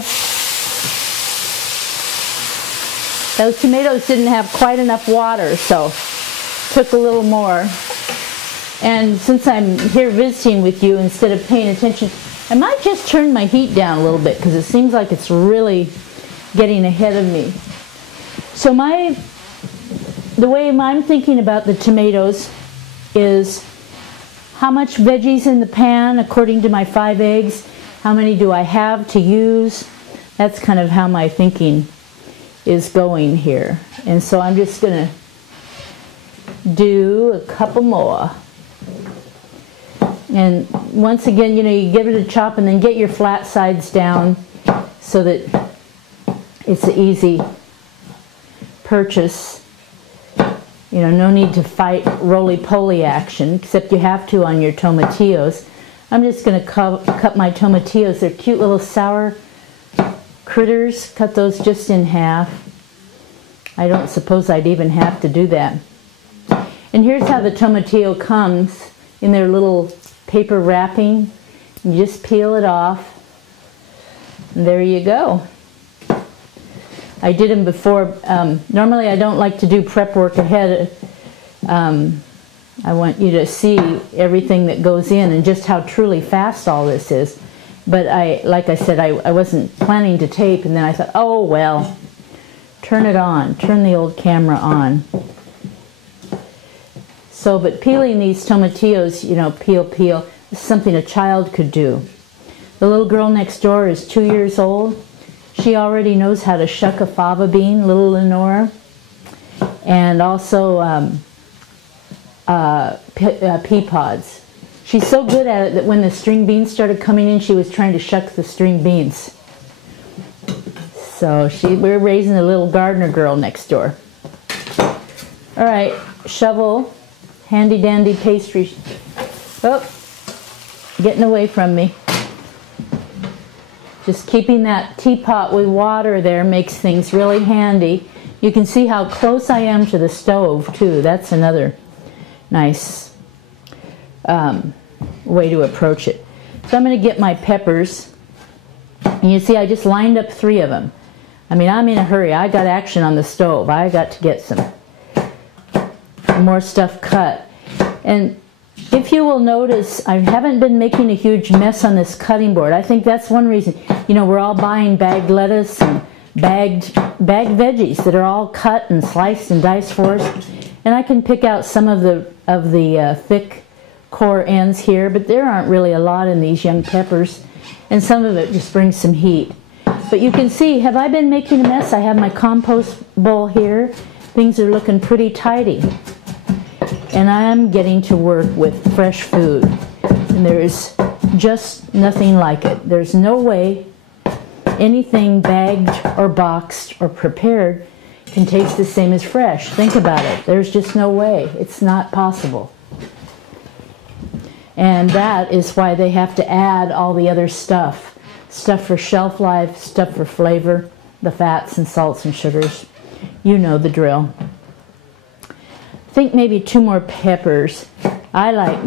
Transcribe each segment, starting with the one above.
go. Those tomatoes didn't have quite enough water, so took a little more. And since I'm here visiting with you, instead of paying attention, I might just turn my heat down a little bit because it seems like it's really getting ahead of me. So the way I'm thinking about the tomatoes is how much veggies in the pan according to my 5 eggs, how many do I have to use. That's kind of how my thinking is going here. And so I'm just going to do a couple more. And once again, you know, you give it a chop and then get your flat sides down so that it's an easy purchase. You know, no need to fight roly-poly action, except you have to on your tomatillos. I'm just going to cut my tomatillos. They're cute little sour critters. Cut those just in half. I don't suppose I'd even have to do that. And here's how the tomatillo comes in their little paper wrapping. You just peel it off. And there you go. I did them before. Normally I don't like to do prep work ahead. I want you to see everything that goes in and just how truly fast all this is. But like I said, I wasn't planning to tape, and then I thought, oh well, turn it on. Turn the old camera on. So, but peeling these tomatillos, you know, peel, is something a child could do. The little girl next door is 2 years old. She already knows how to shuck a fava bean, little Lenora, and also pea pods. She's so good at it that when the string beans started coming in, she was trying to shuck the string beans. So we're raising a little gardener girl next door. All right, shovel, handy dandy pastry. Oh, getting away from me. Just keeping that teapot with water there makes things really handy. You can see how close I am to the stove too. That's another nice way to approach it. So I'm going to get my peppers. And you see I just lined up 3 of them. I mean, I'm in a hurry. I got action on the stove. I got to get some more stuff cut. And if you will notice, I haven't been making a huge mess on this cutting board. I think that's one reason. You know, we're all buying bagged lettuce and bagged veggies that are all cut and sliced and diced for us. And I can pick out some of the thick core ends here, but there aren't really a lot in these young peppers. And some of it just brings some heat. But you can see, have I been making a mess? I have my compost bowl here. Things are looking pretty tidy. And I'm getting to work with fresh food. And there is just nothing like it. There's no way anything bagged or boxed or prepared can taste the same as fresh. Think about it. There's just no way. It's not possible. And that is why they have to add all the other stuff. Stuff for shelf life, stuff for flavor, the fats and salts and sugars. You know the drill. I think maybe 2 more peppers. I like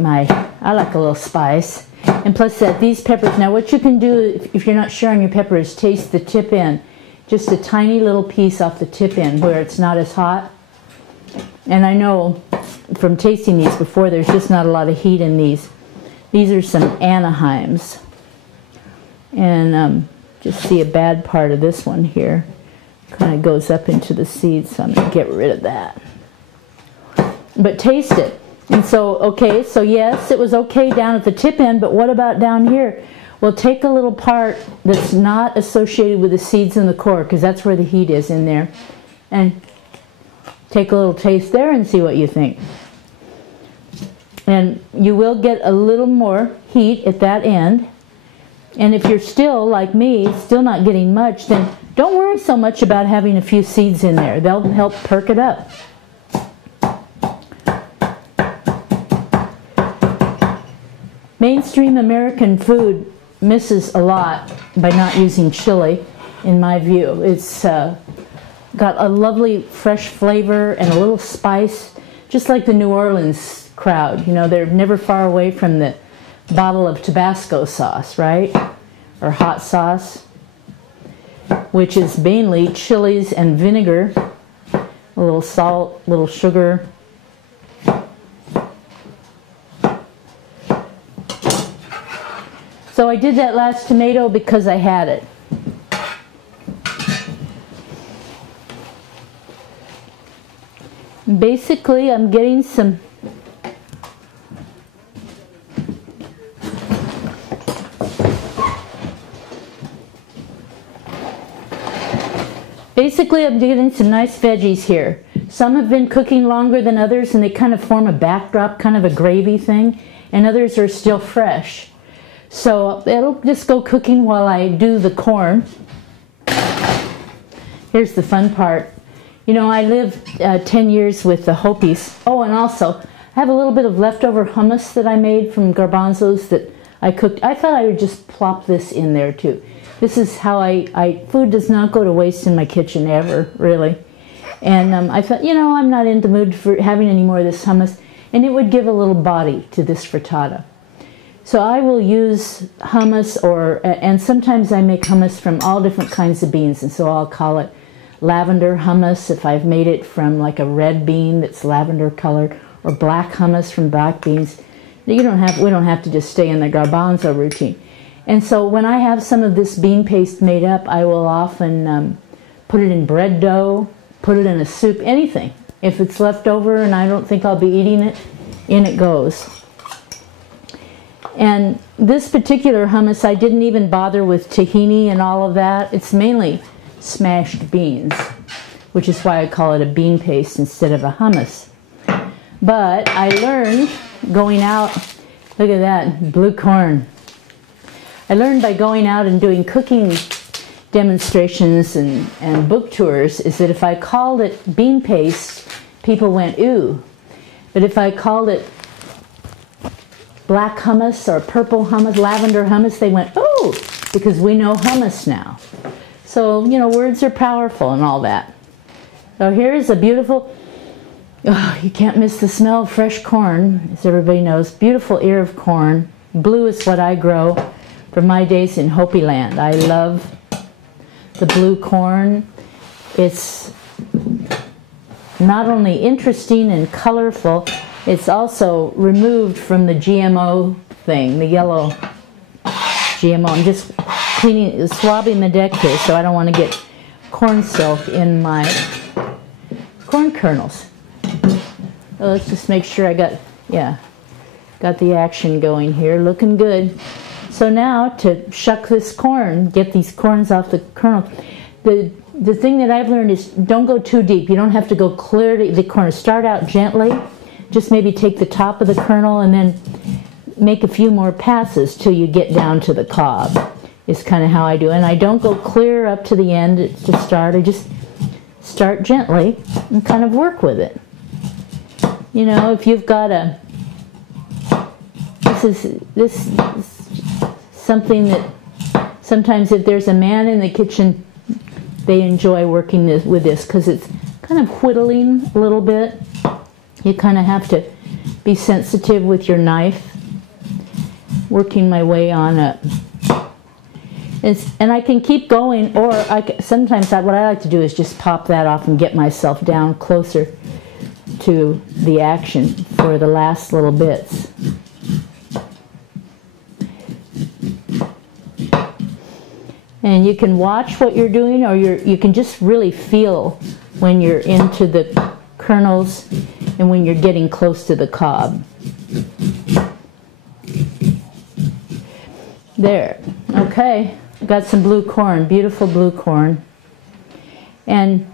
a little spice. And plus these peppers, now what you can do if you're not sure on your pepper is taste the tip end. Just a tiny little piece off the tip end where it's not as hot. And I know from tasting these before, there's just not a lot of heat in these. These are some Anaheims. And just see a bad part of this one here. Kind of goes up into the seeds, so I'm going to get rid of that. But taste it. And so, okay, so yes, it was okay down at the tip end, but what about down here? Well, take a little part that's not associated with the seeds and the core, because that's where the heat is in there. And take a little taste there and see what you think. And you will get a little more heat at that end. And if you're still, like me, still not getting much, then don't worry so much about having a few seeds in there. They'll help perk it up. Mainstream American food misses a lot by not using chili, in my view. It's got a lovely fresh flavor and a little spice, just like the New Orleans crowd. You know, they're never far away from the bottle of Tabasco sauce, right? Or hot sauce. which is mainly chilies and vinegar, a little salt, a little sugar. So I did that last tomato because I had it. Basically, I'm getting some nice veggies here. Some have been cooking longer than others and they kind of form a backdrop, kind of a gravy thing, and others are still fresh. So it'll just go cooking while I do the corn. Here's the fun part. You know, I lived 10 years with the Hopis. Oh, and also, I have a little bit of leftover hummus that I made from garbanzos that I cooked. I thought I would just plop this in there too. This is how food does not go to waste in my kitchen ever, really. And I thought, you know, I'm not in the mood for having any more of this hummus, and it would give a little body to this frittata. So I will use hummus, and sometimes I make hummus from all different kinds of beans, and so I'll call it lavender hummus if I've made it from like a red bean that's lavender colored, or black hummus from black beans. We don't have to just stay in the garbanzo routine. And so when I have some of this bean paste made up, I will often put it in bread dough, put it in a soup, anything. If it's left over and I don't think I'll be eating it, in it goes. And this particular hummus, I didn't even bother with tahini and all of that. It's mainly smashed beans, which is why I call it a bean paste instead of a hummus. But I learned going out, look at that, blue corn. I learned by going out and doing cooking demonstrations and book tours is that if I called it bean paste, people went, ooh. But if I called it black hummus or purple hummus, lavender hummus, they went, oh, because we know hummus now. So, you know, words are powerful and all that. So here's a beautiful, oh, you can't miss the smell of fresh corn, as everybody knows. Beautiful ear of corn. Blue is what I grow from my days in Hopi land. I love the blue corn. It's not only interesting and colorful, it's also removed from the GMO thing, the yellow GMO. I'm just cleaning, swabbing the deck here so I don't want to get corn silk in my corn kernels. So let's just make sure I got the action going here, looking good. So now to shuck this corn, get these corns off the kernel, the thing that I've learned is don't go too deep. You don't have to go clear to the corner. Start out gently. Just maybe take the top of the kernel and then make a few more passes till you get down to the cob. Is kind of how I do it. And I don't go clear up to the end to start. I just start gently and kind of work with it. You know, if you've got this is something that sometimes if there's a man in the kitchen, they enjoy working with this because it's kind of whittling a little bit. You kind of have to be sensitive with your knife. Working my way on up. And I can keep going, or sometimes what I like to do is just pop that off and get myself down closer to the action for the last little bits. And you can watch what you're doing, or you can just really feel when you're into the kernels and when you're getting close to the cob. There. Okay. Got some blue corn, beautiful blue corn. And